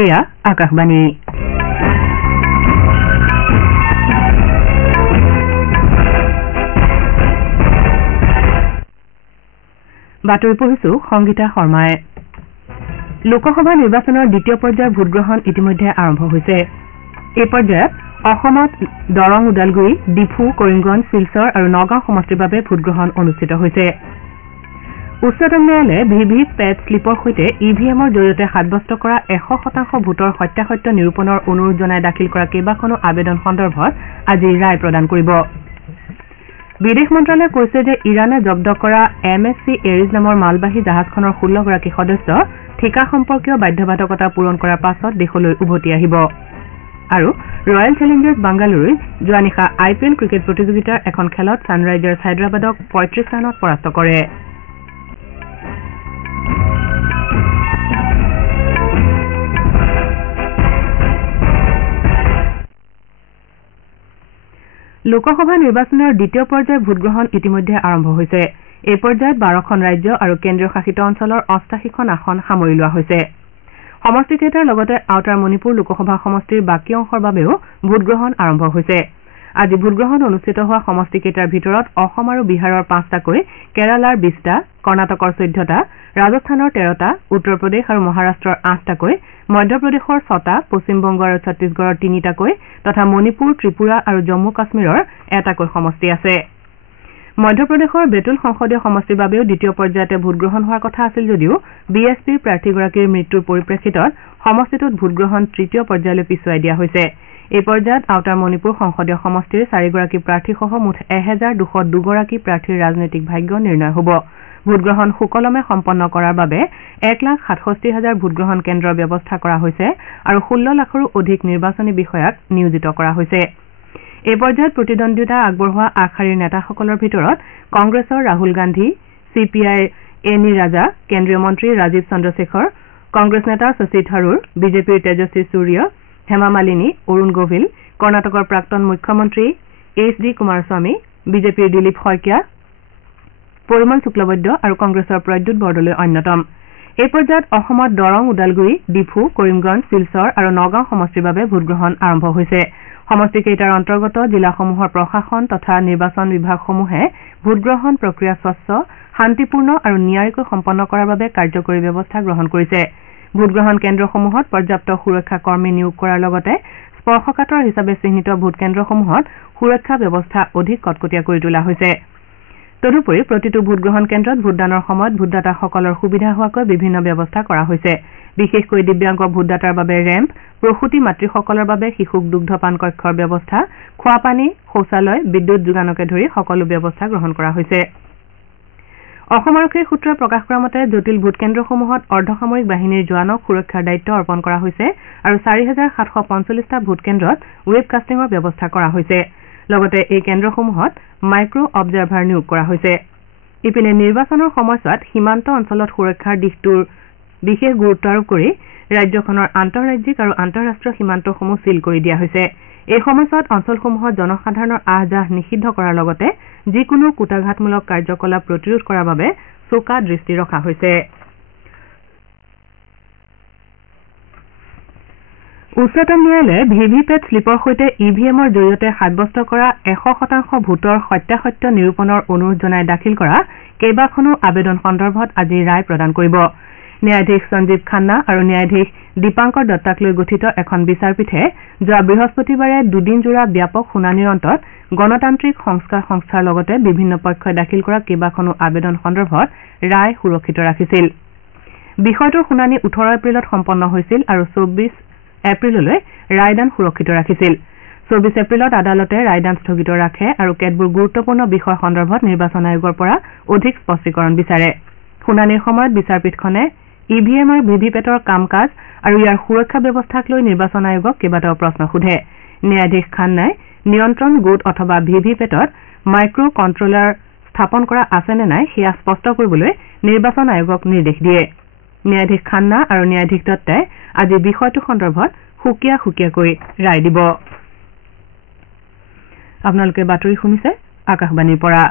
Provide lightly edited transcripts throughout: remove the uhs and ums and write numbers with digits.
এয়া আকাশবাণী বাতৰি পঢ়িছো সংগীতা শৰ্মাই লোকসভা নিৰ্বাচনৰ দ্বিতীয় পৰ্যায়ৰ ভোটগ্ৰহণ ইতিমধ্যে আৰম্ভ হৈছে এই পৰ্যায়ত অসমত দৰং ওদালগুৰি ডিফু কৰিমগঞ্জ শিলচৰ আৰু নগাঁও সমষ্টিৰ বাবে ভোটগ্ৰহণ অনুষ্ঠিত হৈছে উচ্চতম ন্যায়ালয়ে ভিভিপেট শ্লিপৰ সৈতে ইভিএমৰ জৰিয়তে সাব্যস্ত কৰা 100% ভোটৰ সত্যাসত্য নিৰূপণৰ অনুৰোধ জনাই দাখিল কৰা কেইবাখনো আবেদন সন্দৰ্ভত আজি ৰায় প্ৰদান কৰিব বিদেশ মন্ত্ৰালয়ে কৈছে যে ইৰাণে জব্দ কৰা এমএছচি এৰিজ নামৰ মালবাহী জাহাজখনৰ 16 গৰাকী সদস্য ঠিকা সম্পৰ্কীয় বাধ্যবাধকতা পূৰণ কৰাৰ পাছত দেশলৈ উভতি আহিব আৰু ৰয়েল চেলেঞ্জাৰ্ছ বাংগালুৰুই যোৱা নিশা আইপিএল ক্ৰিকেট প্ৰতিযোগিতাৰ এখন খেলত ছানৰাইজাৰ্ছ হায়দৰাবাদক 35 ৰানত পৰাস্ত কৰে লোকসভা নিৰ্বাচনৰ দ্বিতীয় পৰ্যায়ৰ ভোটগ্ৰহণ ইতিমধ্যে আৰম্ভ হৈছে এই পৰ্যায়ত 12খন ৰাজ্য আৰু কেন্দ্ৰীয় শাসিত অঞ্চলৰ 88খন আসন সামৰি লোৱা হৈছে সমষ্টিকেইটাৰ লগতে আউটাৰ মণিপুৰ লোকসভা সমষ্টিৰ বাকী অংশৰ বাবেও ভোটগ্ৰহণ আৰম্ভ হৈছে আজি ভোটগ্ৰহণ অনুষ্ঠিত হোৱা সমষ্টিকেইটাৰ ভিতৰত অসম আৰু বিহাৰৰ 5টাকৈ কেৰালাৰ 20টা কৰ্ণাটকৰ 14টা ৰাজস্থানৰ 13টা উত্তৰ প্ৰদেশ আৰু মহাৰাষ্ট্ৰৰ 8টাকৈ মধ্যপ্ৰদেশৰ 6টা পশ্চিমবংগ আৰু ছত্তীশগড়ৰ 3টাকৈ তথা মণিপুৰ ত্ৰিপুৰা আৰু জম্মু কাশ্মীৰৰ 1টাকৈ সমষ্টি আছে মধ্যপ্ৰদেশৰ বেতুল সংসদীয় সমষ্টিৰ বাবেও দ্বিতীয় পৰ্যায়তে ভোটগ্ৰহণ হোৱাৰ কথা আছিল যদিও বিএছপিৰ প্ৰাৰ্থীগৰাকীৰ মৃত্যুৰ পৰিপ্ৰেক্ষিতত সমষ্টিটোত ভোটগ্ৰহণ তৃতীয় পৰ্যায়লৈ পিছুৱাই দিয়া হৈছে এই পৰ্যায়ত আউটাৰ মণিপুৰ সংসদীয় সমষ্টিৰ 4গৰাকী প্ৰাৰ্থীসহ মুঠ 1202 গৰাকী প্ৰাৰ্থীৰ ৰাজনৈতিক ভাগ্য নিৰ্ণয় হ'ব ভোটগ্ৰহণ সুকলমে সম্পন্ন কৰাৰ বাবে 1,67,000 ভোটগ্ৰহণ কেন্দ্ৰৰ ব্যৱস্থা কৰা হৈছে আৰু 16 লাখৰো অধিক নিৰ্বাচনী বিষয়াক নিয়োজিত কৰা হৈছে এই পৰ্যায়ত প্ৰতিদ্বন্দ্বিতা আগবঢ়োৱা আগশাৰীৰ নেতাসকলৰ ভিতৰত কংগ্ৰেছৰ ৰাহুল গান্ধী চিপিআইৰ এনি ৰাজা কেন্দ্ৰীয় মন্ত্ৰী ৰাজীৱ চন্দ্ৰশেখৰ কংগ্ৰেছ নেতা শশী থাৰুৰ বিজেপিৰ তেজস্বী সূৰ্য হেমা মালিনী অৰুণ গোভিল কৰ্ণাটকৰ প্ৰাক্তন মুখ্যমন্ত্ৰী এইচ ডি কুমাৰস্বামী বিজেপিৰ দিলীপ শইকীয়া পৰিমল শুক্লবৈদ্য আৰু কংগ্ৰেছৰ প্ৰদ্যুৎ বৰদলৈ অন্যতম এই পৰ্যায়ত অসমত দৰং ওদালগুৰি ডিফু কৰিমগঞ্জ শিলচৰ আৰু নগাঁও সমষ্টিৰ বাবে ভোটগ্ৰহণ আৰম্ভ হৈছে সমষ্টিকেইটাৰ অন্তৰ্গত জিলাসমূহৰ প্ৰশাসন তথা নিৰ্বাচন বিভাগসমূহে ভোটগ্ৰহণ প্ৰক্ৰিয়া স্বচ্ছ শান্তিপূৰ্ণ আৰু নিয়াৰিকৈ সম্পন্ন কৰাৰ বাবে কাৰ্যকৰী ব্যৱস্থা গ্ৰহণ কৰিছে ভোটগ্ৰহণ কেন্দ্ৰসমূহত পৰ্যাপ্ত সুৰক্ষা কৰ্মী নিয়োগ কৰাৰ লগতে স্পৰ্শকাতৰ হিচাপে চিহ্নিত ভোটকেন্দ্ৰসমূহত সুৰক্ষা ব্যৱস্থা অধিক কটকটীয়া কৰি তোলা হৈছে তদুপৰি প্ৰতিটো ভোটগ্ৰহণ কেন্দ্ৰত ভোটদানৰ সময়ত ভোটদাতাসকলৰ সুবিধা হোৱাকৈ বিভিন্ন ব্যৱস্থা কৰা হৈছে বিশেষকৈ দিব্যাংগ ভোটদাতাৰ বাবে ৰেম্প প্ৰসূতি মাতৃসকলৰ বাবে শিশুক দুগ্ধপান কক্ষৰ ব্যৱস্থা খোৱাপানী শৌচালয় বিদ্যুৎ যোগানকে ধৰি সকলো ব্যৱস্থা গ্ৰহণ কৰা হৈছে অসম আৰক্ষীৰ সূত্ৰই প্ৰকাশ কৰা মতে জটিল ভোটকেন্দ্ৰসমূহত অৰ্ধসামৰিক বাহিনীৰ জোৱানক সুৰক্ষাৰ দায়িত্ব অৰ্পণ কৰা হৈছে আৰু 4,745টা ভোটকেন্দ্ৰত ৱেব কাষ্টিঙৰ ব্যৱস্থা কৰা হৈছে লগতে এই কেন্দ্ৰসমূহত মাইক্ৰ অবজাৰ্ভাৰ নিয়োগ কৰা হৈছে ইপিনে নিৰ্বাচনৰ সময়ছোৱাত সীমান্ত অঞ্চলত সুৰক্ষাৰ দিশটোৰ বিশেষ গুৰুত্ব আৰোপ কৰি ৰাজ্যখনৰ আন্তঃৰাজ্যিক আৰু আন্তঃৰাষ্ট্ৰীয় সীমান্তসমূহ ছীল কৰি দিয়া হৈছে এই সময়ছোৱাত অঞ্চলসমূহত জনসাধাৰণৰ আহ-যাহ নিষিদ্ধ কৰাৰ লগতে যিকোনো কুটাঘাতমূলক কাৰ্যকলাপ প্ৰতিৰোধ কৰাৰ বাবে চোকা দৃষ্টি ৰখা হৈছে উচ্চতম ন্যায়ালয়ে ভিভিপেট শ্লিপৰ সৈতে ইভিএমৰ জৰিয়তে সাব্যস্ত কৰা 100% ভোটৰ সত্যাসত্য নিৰূপণৰ অনুৰোধ জনাই দাখিল কৰা কেইবাখনো আবেদন সন্দৰ্ভত আজি ৰায় প্ৰদান কৰিব ন্যায়াধীশ সঞ্জীৱ খান্না আৰু ন্যায়াধীশ দীপাংকৰ দত্তাক লৈ গঠিত এখন বিচাৰপীঠে যোৱা বৃহস্পতিবাৰে দুদিনজোৰা ব্যাপক শুনানিৰ অন্তত গণতান্ত্ৰিক সংস্কাৰ সংস্থাৰ লগতে বিভিন্ন পক্ষই দাখিল কৰা কেইবাখনো আবেদন সন্দৰ্ভত ৰায় সুৰক্ষিত ৰাখিছিল বিষয়টোৰ শুনানি 18 এপ্ৰিলত সম্পন্ন হৈছিল আৰু 24 এপ্ৰিললৈ ৰায়দান সুৰক্ষিত ৰাখিছিল 24 এপ্ৰিলত আদালতে ৰায়দান স্থগিত ৰাখে আৰু কেতবোৰ গুৰুত্বপূৰ্ণ বিষয় সন্দৰ্ভত নিৰ্বাচন আয়োগৰ পৰা অধিক স্পষ্টীকৰণ বিচাৰে শুনানিৰ সময়ত বিচাৰপীঠখনে ইভিএম আৰু ভিভিপেটৰ কাম কাজ আৰু ইয়াৰ সুৰক্ষা ব্যৱস্থাক লৈ নিৰ্বাচন আয়োগক কেইবাটাও প্ৰশ্ন সোধে ন্যায়াধীশ খান্নাই নিয়ন্ত্ৰণ গোট অথবা ভিভিপেটত মাইক্ৰ কণ্ট্ৰলাৰ স্থাপন কৰা আছে নে নাই সেয়া স্পষ্ট কৰিবলৈ নিৰ্বাচন আয়োগক নিৰ্দেশ দিয়ে ন্যায়াধীশ খান্না আৰু ন্যায়াধীশ দত্তাই আজি বিষয়টো সন্দৰ্ভত সুকীয়াকৈ ৰায় দিব আপোনালোকে বাতৰি শুনিছে আকাশবাণীৰ পৰা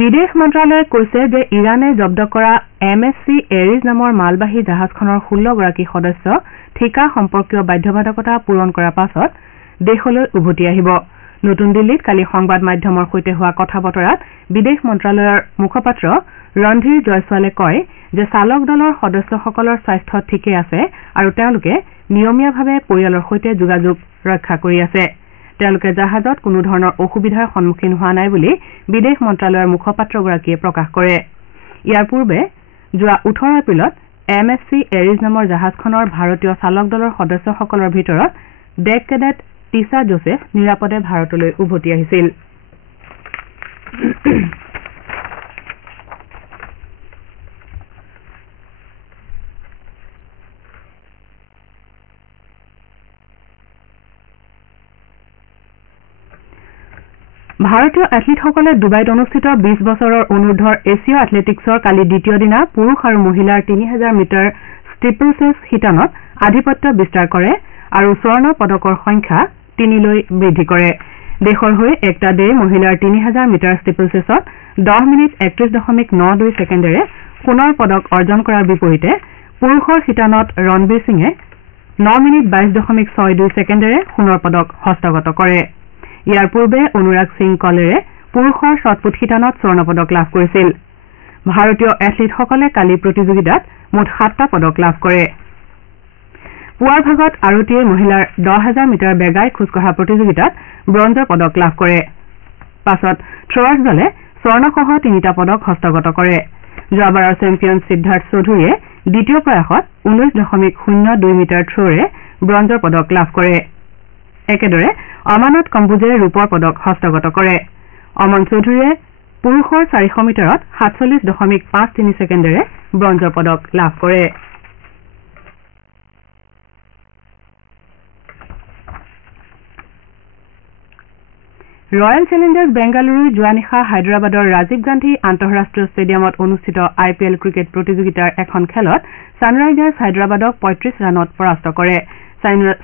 বিদেশ মন্ত্ৰালয়ে কৈছে যে ইৰাণে জব্দ কৰা MSC এৰিজ নামৰ মালবাহী জাহাজখনৰ 16 গৰাকী সদস্য ঠিকা সম্পৰ্কীয় বাধ্যবাধকতা পূৰণ কৰাৰ পাছত দেশলৈ উভতি আহিব। নতুন দিল্লীত কালি সংবাদ মাধ্যমৰ সৈতে হোৱা কথা বতৰাত বিদেশ মন্ত্ৰালয়ৰ মুখপাত্ৰ ৰণধীৰ জয়ছোৱালে কয় যে চালক দলৰ সদস্যসকলৰ স্বাস্থ্য ঠিকে আছে আৰু তেওঁলোকে নিয়মীয়াভাৱে পৰিয়ালৰ সৈতে যোগাযোগ ৰক্ষা কৰি আছে। তেওঁলোকে জাহাজত কোনো ধৰণৰ অসুবিধাৰ সন্মুখীন হোৱা নাই বুলি বিদেশ মন্ত্ৰালয়ৰ মুখপাত্ৰগৰাকীয়ে প্ৰকাশ কৰে। ইয়াৰ পূৰ্বে যোৱা 18 এপ্ৰিলত MSC এৰিজ নামৰ জাহাজখনৰ ভাৰতীয় চালক দলৰ সদস্যসকলৰ ভিতৰত ডেক কেডেট টিছা জোচেফ নিৰাপদে ভাৰতলৈ উভতি আহিছিল। ভাৰতীয় এথলীটসকলে ডুবাইত অনুষ্ঠিত 20 বছৰৰ অনুৰ্ধৰ এছিয় এথলেটিকছৰ কালি দ্বিতীয় দিনা পুৰুষ আৰু মহিলাৰ 3000 মিটাৰ ষ্টিপলচেজ শিতানত আধিপত্য বিস্তাৰ কৰে আৰু স্বৰ্ণ পদকৰ সংখ্যা 3লৈ বৃদ্ধি কৰে। দেশৰ হৈ একটা দে মহিলাৰ 3000 মিটাৰ ষ্টিপলচেছত 10 মিনিট 31.92 ছেকেণ্ডেৰে সোণৰ পদক অৰ্জন কৰাৰ বিপৰীতে পুৰুষৰ শিতানত ৰণবীৰ সিঙে 9 মিনিট 22.62 ছেকেণ্ডেৰে সোণৰ পদক হস্তগত কৰে। ইয়াৰ পূৰ্বে অনুৰাগ সিং কলেৰে পুৰুষৰ শ্বটপুট শিতানত স্বৰ্ণ পদক লাভ কৰিছিল। ভাৰতীয় এথলীটসকলে কালি প্ৰতিযোগিতাত মুঠ 7টা পদক লাভ কৰে। পুৱাৰ ভাগত আৰতীয়ে মহিলাৰ 10,000 মিটাৰ বেগাই খোজকঢ়া প্ৰতিযোগিতাত ব্ৰঞ্জৰ পদক লাভ কৰে। পাছত থ্ৰৱাৰ্ছ দলে স্বৰ্ণসহ 3টা পদক হস্তগত কৰে। যোৱাবাৰৰ চেম্পিয়ন সিদ্ধাৰ্থ চৌধুৰীয়ে দ্বিতীয় প্ৰয়াসত 19.02 মিটাৰ থ্ৰৰে ব্ৰঞ্জৰ পদক লাভ কৰে। একেদৰে অমানত কম্বোজে ৰূপৰ পদক হস্তগত কৰে। অমন চৌধুৰীয়ে পুৰুষৰ 400 মিটাৰত 47.53 ছেকেণ্ডেৰে ব্ৰঞ্জৰ পদক লাভ কৰে। ৰয়েল চেলেঞ্জাৰ্ছ বেংগালুৰুৰ যোৱা নিশা হায়দৰাবাদৰ ৰাজীৱ গান্ধী আন্তঃৰাষ্ট্ৰীয় ষ্টেডিয়ামত অনুষ্ঠিত IPL ক্ৰিকেট প্ৰতিযোগিতাৰ এখন খেলত ছানৰাইজাৰ্ছ হায়দৰাবাদক 35 ৰানত পৰাস্ত কৰে।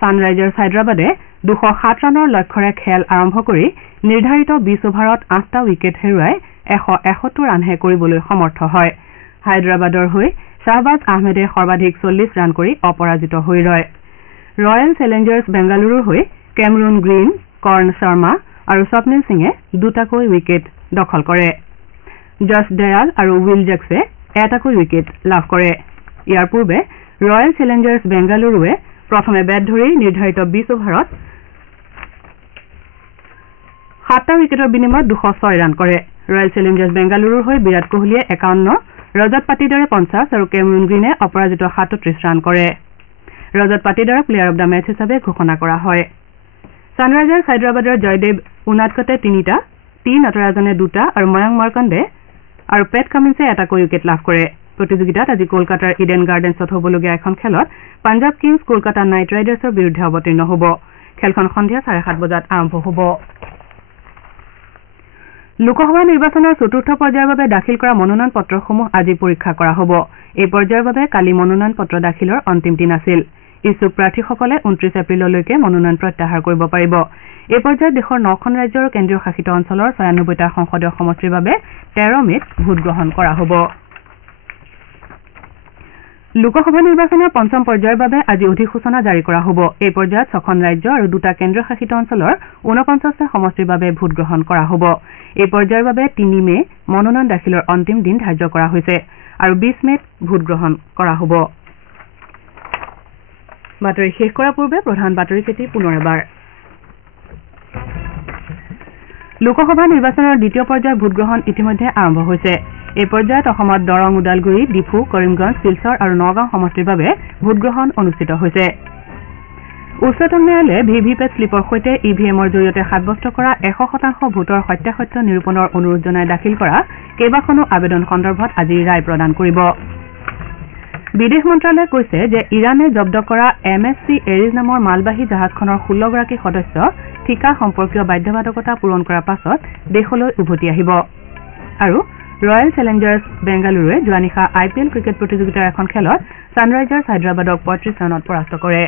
ছানৰাইজাৰ্ছ হায়দৰাবাদে 207 ৰানৰ লক্ষ্যৰে খেল আৰম্ভ কৰি নিৰ্ধাৰিত 20 অভাৰত 8টা উইকেট হেৰুৱাই 171 ৰানহে কৰিবলৈ সমৰ্থ হয়। হায়দৰাবাদৰ হৈ শ্বাহবাজ আহমেদে সৰ্বাধিক 40 ৰান কৰি অপৰাজিত হৈ ৰয়। ৰয়েল চেলেঞ্জাৰ্ছ বেংগালুৰুৰ হৈ কেমৰুন গ্ৰীণ, কৰ্ণ শৰ্মা আৰু স্বপ্নীল সিঙে 2টাকৈ উইকেট দখল কৰে। যশ দয়াল আৰু উইল জেক্সে 1টাকৈ উইকেট লাভ কৰে। ইয়াৰ পূৰ্বে ৰয়েল চেলেঞ্জাৰ্ছ বেংগালুৰুৱে প্ৰথমে বেট ধৰি নিৰ্ধাৰিত 20 অভাৰত 7টা উইকেটৰ বিনিময়ত 206 ৰান কৰে। ৰয়েল চেলেঞ্জাৰ্ছ বেংগালুৰুৰ হৈ বিৰাট কোহলীয়ে 51, ৰজত পাটিদাৰে 50 আৰু কেমৰুন গ্ৰীণে অপৰাজিত 37 ৰান কৰে। ৰজত পাটিদাৰক প্লেয়াৰ অব দ্য মেচ হিচাপে ঘোষণা কৰা হয়। ছানৰাইজাৰ্ছ হায়দৰাবাদৰ জয়দেৱ উনাদকটে 3টা, টি নটৰাজনে 2টা আৰু ময়ংক মাৰ্কণ্ডে আৰু পেট কামিন্সে 1টাকৈ উইকেট লাভ কৰে। প্ৰতিযোগিতাত আজি কলকাতাৰ ইডেন গাৰ্ডেন্ছত হ'বলগীয়া এখন খেলত পাঞ্জাৱ কিংছ কলকাতা নাইট ৰাইডাৰ্ছৰ বিৰুদ্ধে অৱতীৰ্ণ হ'ব। খেলখন সন্ধিয়া 7:30 বজাত আৰম্ভ হ'ব। লোকসভা নিৰ্বাচনৰ চতুৰ্থ পৰ্যায়ৰ বাবে দাখিল কৰা মনোনয়ন পত্ৰসমূহ আজি পৰীক্ষা কৰা হ'ব। এই পৰ্যায়ৰ বাবে কালি মনোনয়ন পত্ৰ দাখিলৰ অন্তিম দিন আছিল। ইচ্ছুক প্ৰাৰ্থীসকলে 29 এপ্ৰিললৈকে মনোনয়ন প্ৰত্যাহাৰ কৰিব পাৰিব। এই পৰ্যায়ত দেশৰ 9খন ৰাজ্য আৰু কেন্দ্ৰীয় শাসিত অঞ্চলৰ 96টা সংসদীয় সমষ্টিৰ বাবে 13 মে'ত ভোটগ্ৰহণ কৰা হ'ব। লোকসভা নিৰ্বাচনৰ পঞ্চম পৰ্যায়ৰ বাবে আজি অধিসূচনা জাৰি কৰা হ'ব। এই পৰ্যায়ত 6খন ৰাজ্য আৰু 2টা কেন্দ্ৰীয় শাসিত অঞ্চলৰ 49টা সমষ্টিৰ বাবে ভোটগ্ৰহণ কৰা হ'ব। এই পৰ্যায়ৰ বাবে 3 মে' মনোনয়ন দাখিলৰ অন্তিম দিন ধাৰ্য কৰা হৈছে আৰু 20 মে'ত ভোটগ্ৰহণ কৰা হ'ব। বাতৰি শেষ কৰাৰ পূৰ্বে প্ৰধান বাতৰি কেটি পুনৰ এবাৰ। লোকসভা নিৰ্বাচনৰ দ্বিতীয় পৰ্যায়ৰ ভোটগ্ৰহণ ইতিমধ্যে আৰম্ভ হৈছে। এই পৰ্যায়ত অসমত দৰং, ওদালগুৰি, ডিফু, কৰিমগঞ্জ, শিলচৰ আৰু নগাঁও সমষ্টিৰ বাবে ভোটগ্ৰহণ অনুষ্ঠিত হৈছে। উচ্চতম ন্যায়ালয়ে ভিভিপেট শ্লিপৰ সৈতে EVMৰ জৰিয়তে সাব্যস্ত কৰা 100% ভোটৰ সত্যাসত্য নিৰূপণৰ অনুৰোধ জনাই দাখিল কৰা কেইবাখনো আবেদন সন্দৰ্ভত আজি ৰায় প্ৰদান কৰিব। বিদেশ মন্ত্ৰালয়ে কৈছে যে ইৰাণে জব্দ কৰা MSC এৰিজ নামৰ মালবাহী জাহাজখনৰ 16 গৰাকী সদস্য ঠিকা সম্পৰ্কীয় বাধ্যবাধকতা পূৰণ কৰাৰ পাছত দেশলৈ উভতি আহিব। আৰু ৰয়েল চেলেঞ্জাৰ্ছ বেংগালুৰুৱে যোৱা নিশা IPL ক্ৰিকেট প্ৰতিযোগিতাৰ এখন খেলত ছানৰাইজাৰ্ছ হায়দৰাবাদক 35 ৰানত পৰাস্ত কৰে।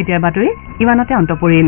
এতিয়া বাতৰি ইমানতে অন্ত পৰিল।